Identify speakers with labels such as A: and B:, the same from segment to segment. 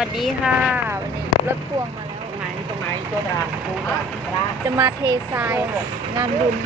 A: วัสดีค่ะ วันนี้รถพ่วงมาแล้ว
B: ตรงไหนตรงไหนตัวตราปูตรา
A: จะมาเททรายค่ะงานบุญ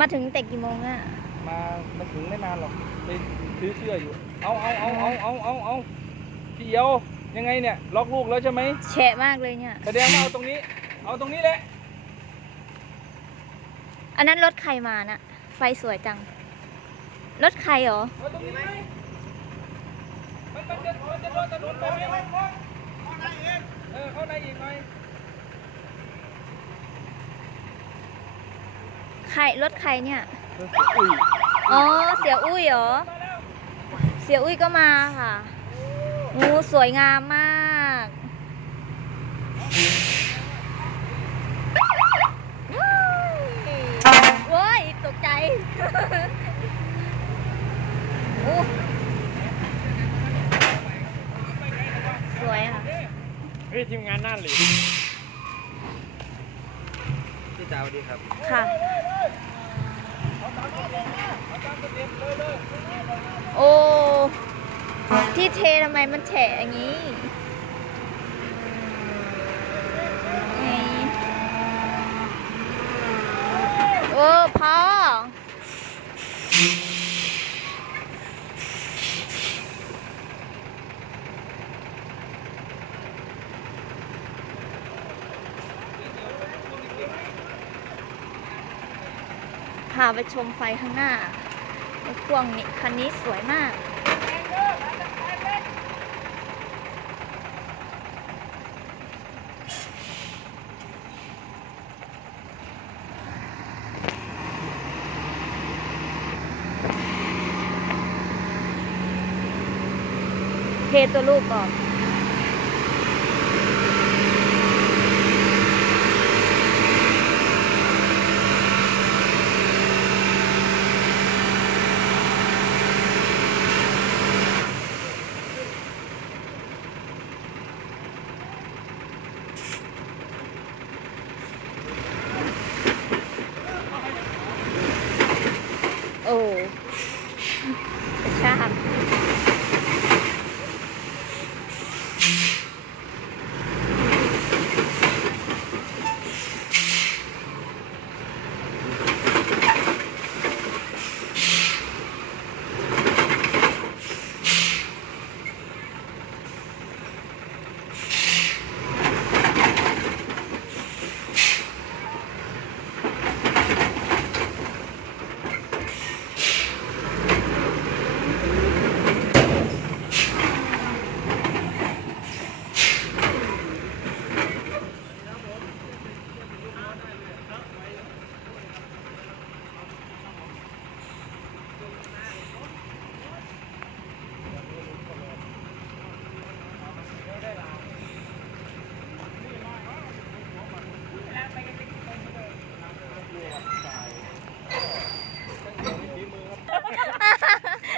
A: มาถึงแต่กี่โมงอะ
C: มามาถึงไม่นานหรอกไปซื้อเสื้ออยู่ เอาเอาเอาเอาเอาเอาเอาพี่เอียวยังไงเนี่ย ล็อกลูกแล้วใช่ไหม
A: แฉะมากเลยเนี่ย
C: แสดงว่าเอาตรงนี้ เอาตรงนี้แหละ
A: อันนั้นรถใครมาน่ะ ไฟสวยจัง รถใครเหรอ
C: เอาตรงนี้ไหมมันมันจะมันจะโดนถนนไปไหมเข้าในอีกเออเข้าในอีกหน่อย
A: ใค รรถใครเนี่ย
C: อุ้ย
A: อ๋อ เสียอุ้ยเหรอ เสียอุ้ยก็มาค่ะงูสวยงามมากเว้ยตกใจโอ้สวยค่ะ
C: เฮ้ยทีมงานน่านเลยพี่จ๋าสวัสดีครับ
A: ค่ะ โอ้ ที่ เททำไมมันแฉะอย่างนี้นี่โอ้พอพาไปชมไฟข้างหน้ารถพ่วงนี่คันนี้สวยมาก เท ตัวลูกก่อนโอ้กระชาก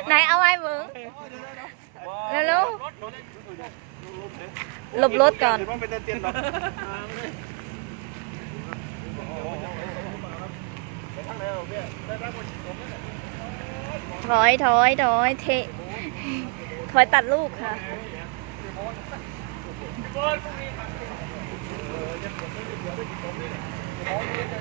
A: ไหนเอาไว้มึงเร็วๆ หลบรถก่อน ถอยถอยถอยเท ถอยตัดลูกค่ะ
C: เ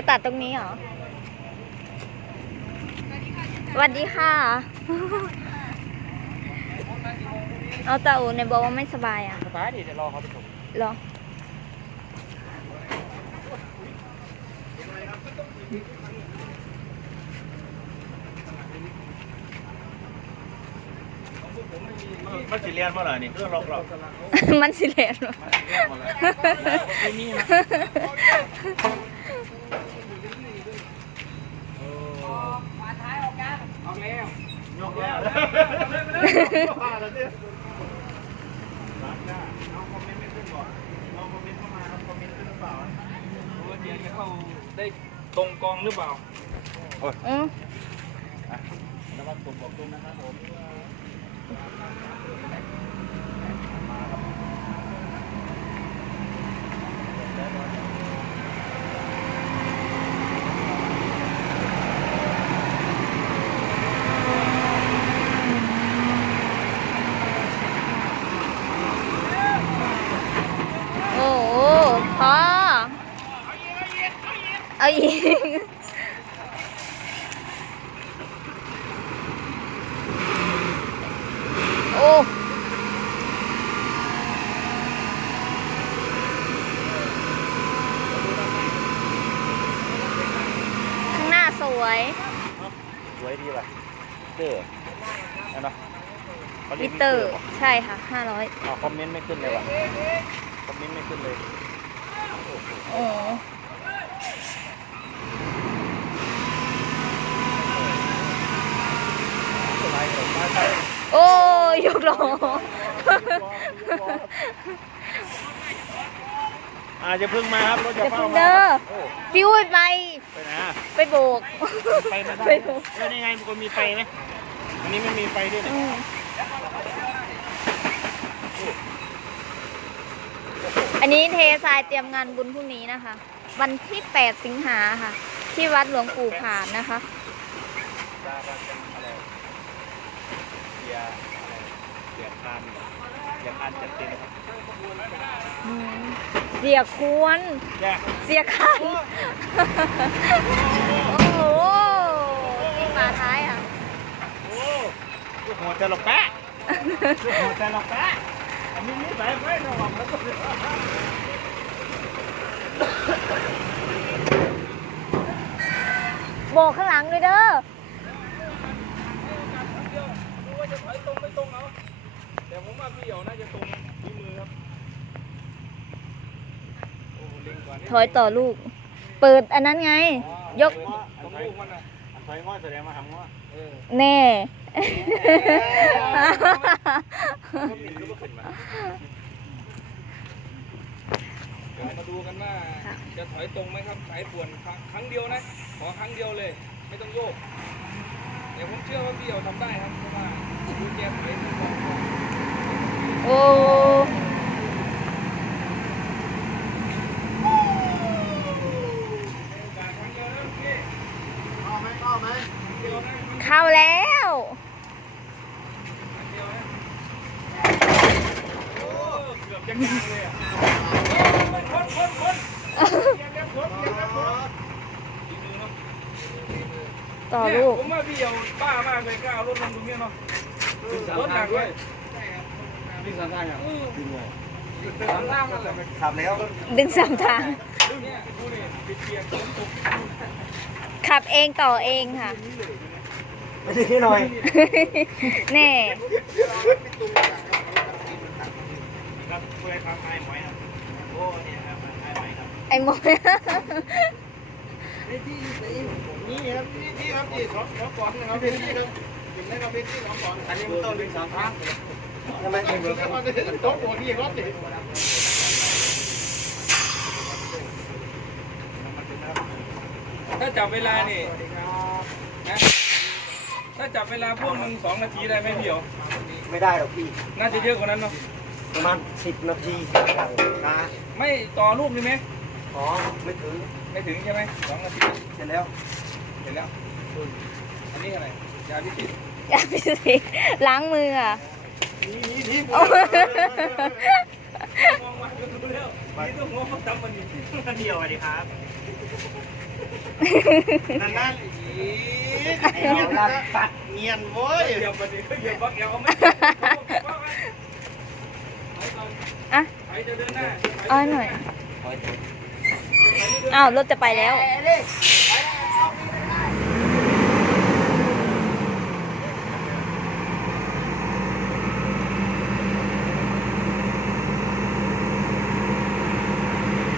C: จะ
A: ตัดตรงนี้เหรอสวัสดีค่ะ เอาตาอูเนี่ยบอกว่าไม่สบายอะ
B: สบายดิเดี๋ยวรอเขาไปส่ง
A: เหรอ
D: มันสิเรียนเมื่อไหร่นี่เรื่องหลอกหลอก
A: มันสิเลนเหรอ
B: ไม่มีนะ
C: เอาแล้ว
D: ยกแล้ว
C: ดูว่าเดียจะเข้า ได้ตรงกองหรือเปล่า
A: อืม
D: ระวังผมบอกตรงนะครับผม
A: โอ้โหพอเอาอีก โอ้ ข้างหน้าส วย
D: สวยดีว่ะเตอร์เห็นปะขารี
A: มิ
D: ยก
A: เตอร์
D: ปะ
A: ใช่ค่ะ500
D: อ้าวคอมเมนต์ไม่ขึ้นเลยว่ะคอมเมนต์ไม่ขึ้นเลย
A: โอ้
D: อะไรของมาไป
A: โอ้ยยกล้อ
D: อาจจะพึ่งมาครับรถจะ
A: เดี๋ยว
D: เฝ้า
A: พึ่ง
D: มา
A: เด้อ
D: โอ้
A: พี่อุ้ยไป
D: ไปนะ
A: ไปโบก
D: ไปไม่ได้
A: ไปโบก
D: เออนี่ไงมันมีไฟไหมอันนี้ไม่มีไฟด้วยเนี่ย
A: อืมอันนี้เททรายเตรียมงานบุญพรุ่งนี้นะคะ วันที่ 8 สิงหาค่ะ ที่วัดหลวงปู่ขานนะคะ
D: ตาบ้านเป็นอะไรเบียร์อะไรเบียร์คานเบียร์คานจัดเต็มครับ
A: อืม เสียควร
D: แย่
A: เสียคันโอ้โหนี่ฝาท้ายอะ
D: โอ้ลูกหัวแต่ละแปะลูกหัวแต่ละแปะอันนี้นี่สายไฟระวังแล้วก็
A: โบกข้างหลังเลยเด้อ
C: ดูว่าจะถอยตรงไม่ตรงเอาแต่ผมว่าพี่เหี่ยวน่าจะตรงฝีมือครับ โอ้เล็งกว่านี้
A: ถอยต่อลูก เปิดอันนั้นไง ยก
C: ตรงลูกมันอะ
D: อันถอยง้อแสดงมาหำง้อ
C: เออ
A: แน่
D: ก็มีก็ขึ้นมา
C: เดี๋ยวมาดูกันว่า
A: ค่ะ
C: จะถอยตรงไหมครับสายป่วนครั้งครั้งเดียวนะ ขอครั้งเดียวเลย ไม่ต้องโยก เดี๋ยวผมเชื่อว่าพี่เหี่ยวทำได้ครับเพราะว่าดูแกถอยตรง
A: โอ้
C: การครั้งเดียวแล้วพี่
D: เข้าไหมเข้าไหม
C: เดียวนะ
A: เข้าแล้ว
C: ครั้งเดียวนะโอ้เกือบจะกลางเลยอะโอ้ยคนคนคนอย่าแบบคนอย่าแบบคนดีมือเนาะ
A: ต่อลูก
C: ผมว่าพี่เหี่ยวบ้ามากเลยกล้าเอารถลงตรงเนี้ยเนาะรถหนักด้วย
B: วิ่งสามทางอะ
C: อือ
D: ดึงเลย
C: สามล่างนั่นแหละ
D: ขับแล้ว
A: ดึงสามทาง
C: เนี่ยดูนี่ปิดเปียกฝนตก
A: ขับเองต่อเองค่ะ
D: ไม่ได้แค่หน่อย
A: แน่
D: ครับผู้ใดทำไอ้หมอย ครับโอ้เนี่ยครับไอ้หมอยครับ
A: ไอ้โมย
D: นี่ครับนี่นี่ครับนี่สองสองก่อนนะครับเป็นนี่ครับเป็นนี่ครับเป็นนี่สองก่อนอันนี้มันต้องดึงสามครั้งทำไมถึงดึงมันจะต้องโดนนี่รถติด
C: ถ้าจับเวลานี่นะถ้าจับเวลาพวกมึงสองนาทีได้ไหมพี่เหี่ยว
D: ไม่ได้หรอกพี่
C: น่าจะเยอะกว่านั้นเนาะ
D: ประมาณสิบนาทีนะ
C: ไม่ต่อรูปนี่ไหม
D: อ๋อไม่ถึง
C: ไม่ถึงใช่ไหมสองนาที
D: เสร็จแล้ว
C: เห็นแล้วอันนี้อะไรยาพิษ
A: อย่าไปสิล้างมืออะ
D: นี่นี่นี่
A: โอ้
C: มองมาดูแล้วนี่ต้องงอจำมันนี่ท่านเดียวสวัสดีครับ
D: นั่นนั่นอีเงียนตัดเงียนโว้ย
C: เหยียบมันนี่ก็เหยียบบักเอวไม่
A: อะ
C: ใครจะเดินหน้า
A: เอาหน่อย อ้าวรถจะไปแล้ว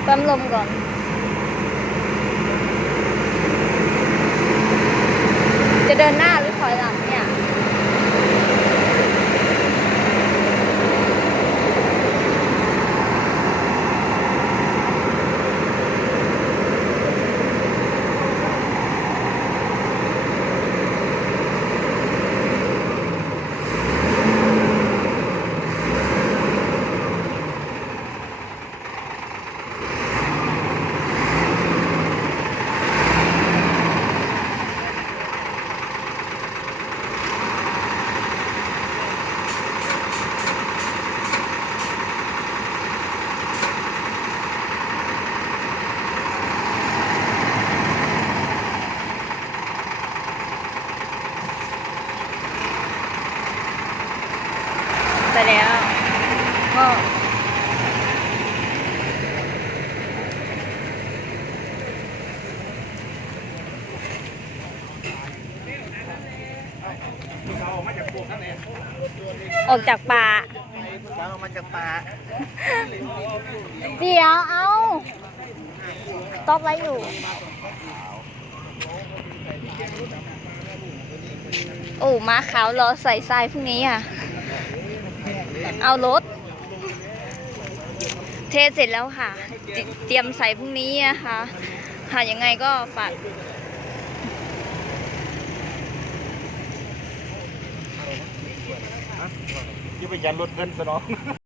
A: ปั๊มลมก่อนจะเดินหน้าหรือถอยหลังเนี่ย ไปแล้วก็
C: เราออกมาจาก พวกนั่นเอง
A: ออกจากป่า
D: สาวมาจากป่า
A: เดี๋ยวเอาต๊อปไว้อยู่ โอ้ม้าขาวรอใส่ทรายพรุ่งนี้อะ เอารถ เทเสร็จแล้วค่ะ เตรียมใส่พรุ่งนี้นะคะ ค่ะยังไงก็ฝาก
B: ยี่ไปยันรถเพิ่นซะเนาะ